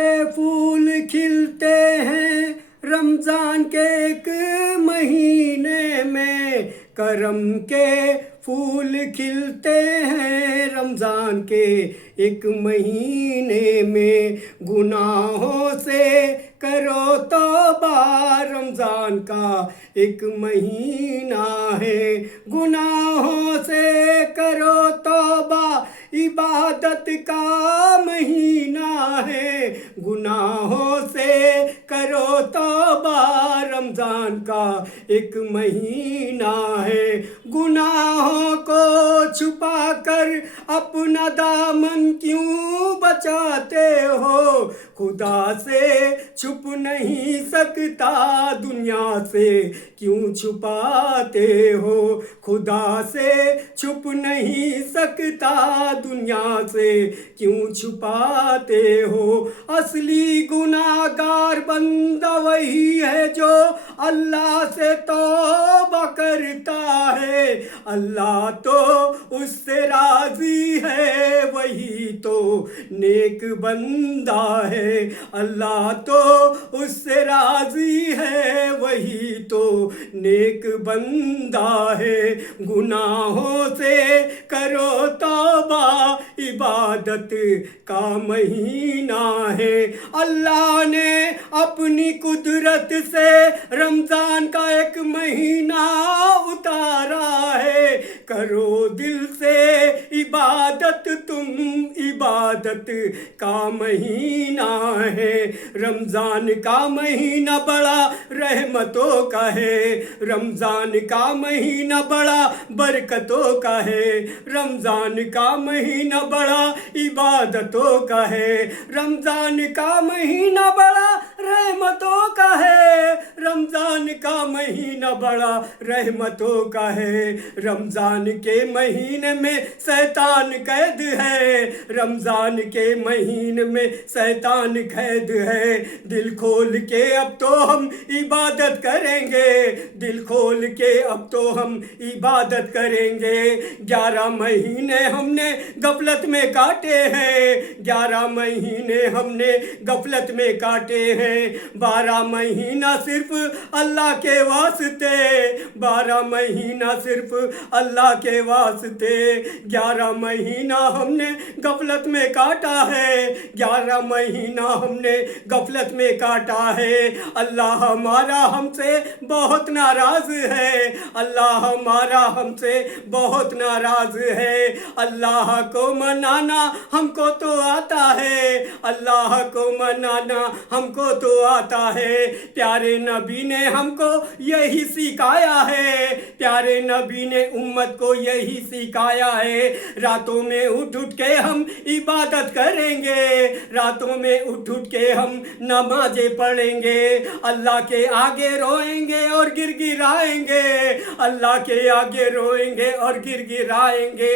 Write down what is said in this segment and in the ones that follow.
کے پھول کھلتے ہیں رمضان کے ایک مہینے میں، کرم کے پھول کھلتے ہیں رمضان کے ایک مہینے میں، گناہوں سے کرو توبہ رمضان کا ایک مہینہ ہے، گناہوں سے کرو توبہ عبادت کا مہینہ ہے، گناہوں سے کرو توبہ رمضان کا ایک مہینہ ہے، گناہوں کو چھپا کر اپنا دامن کیوں بچاتے ہو، خدا سے چھپ نہیں سکتا دنیا سے کیوں چھپاتے ہو، خدا سے چھپ نہیں سکتا دنیا سے کیوں چھپاتے ہو، اصلی گناہ گار بندہ وہی ہے جو اللہ سے توبہ کرتا ہے، اللہ تو اس سے راضی ہے، وہی تو نیک بندہ ہے، اللہ تو اس سے راضی ہے، وہی تو نیک بندہ ہے، گناہوں سے کرو توبہ عبادت کا مہینہ ہے، اللہ نے اپنی قدرت سے رمضان کا ایک مہینہ اتارا ہے، کرو دل سے عبادت تم، عبادت کا مہینہ ہے، رمضان کا مہینہ بڑا رحمتوں کا ہے، رمضان کا مہینہ بڑا برکتوں کا ہے، رمضان کا مہینہ بڑا عبادتوں کا ہے، رمضان کا مہینہ بڑا رحمتوں کا ہے، رمضان کا مہینہ بڑا رحمتوں کا ہے، رمضان کے مہینے میں شیطان قید ہے، رمضان کے مہینے میں شیطان قید ہے، دل کھول کے اب تو ہم عبادت کریں گے، دل کھول کے اب تو ہم عبادت کریں گے، 11 مہینے ہم نے غفلت میں کاٹے ہیں، 11 مہینے ہم نے غفلت میں کاٹے ہیں، 12 مہینہ صرف اللہ کے واسطے، 12 مہینہ صرف اللہ کے واسطے، 11 مہینہ ہم نے غفلت میں کاٹا ہے، 11 مہینہ ہم نے غفلت میں کاٹا ہے، اللہ ہمارا ہم سے بہت ناراض ہے، اللہ ہمارا ہم سے بہت ناراض ہے، اللہ کو منانا ہم کو تو آتا ہے، اللہ کو منانا ہم کو تو آتا ہے، پیارے نبی نے ہم کو یہی سکھایا ہے، پیارے نبی نے امت کو یہی سکھایا ہے، راتوں میں اٹھ اٹھ کے ہم عبادت کریں گے، راتوں میں اٹھ اٹھ کے ہم نمازیں پڑھیں گے، اللہ کے آگے روئیں گے اور گر گرائیں گے، اللہ کے آگے روئیں گے اور گر گرائیں گے،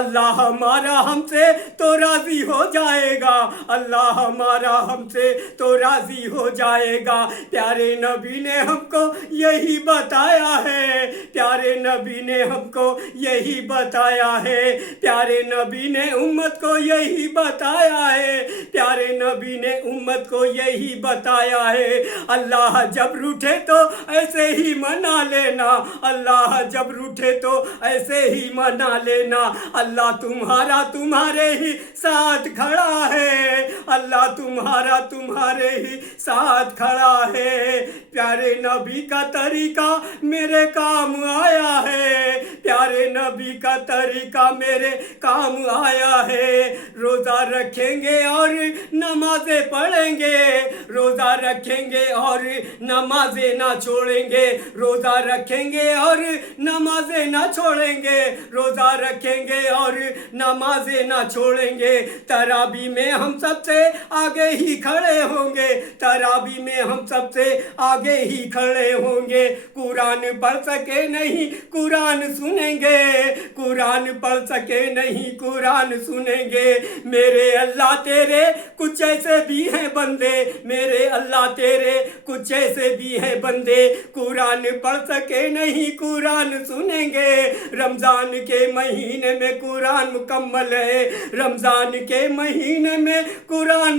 اللہ ہمارا ہم سے تو راضی ہو جائے گا، اللہ ہمارا ہم سے تو راضی ہو جائے گا، پیارے نبی نے ہم کو یہی بتایا ہے، پیارے نبی نے ہم کو یہی بتایا ہے، پیارے نبی نے امت کو یہی بتایا ہے، پیارے نبی نے امت کو یہی بتایا ہے، اللہ جب روٹھے تو ایسے ہی منا لینا، اللہ جب روٹھے تو ایسے ہی منا لینا، اللہ تمہارا تمہارے ہی ساتھ کھڑا ہے، اللہ تمہارا تمہارے ہی ساتھ کھڑا ہے، پیارے نبی کا طریقہ میرے کام آیا ہے، پیارے نبی کا طریقہ میرے کام آیا ہے، روزہ رکھیں گے اور نمازیں پڑھیں گے، روزہ رکھیں گے اور نمازیں نہ چھوڑیں گے، روزہ رکھیں گے اور نمازیں نہ چھوڑیں گے، روزہ رکھیں گے اور نمازیں نہ چھوڑیں گے، تراویح میں ہم سب سے آگے ہی کھڑے ہوں گے، تراویح میں ہم سب سے آگے ہی کھڑے ہوں گے، قرآن پڑھ سکے نہیں قرآن سنیں گے، قرآن پڑھ سکے نہیں قرآن سنیں گے، میرے اللہ تیرے کچھ ایسے بھی ہیں بندے، میرے اللہ تیرے کچھ ایسے بھی ہیں بندے، قرآن پڑھ سکے نہیں قرآن سنیں گے، رمضان کے مہینے میں قرآن مکمل ہے، رمضان کے مہینے میں قرآن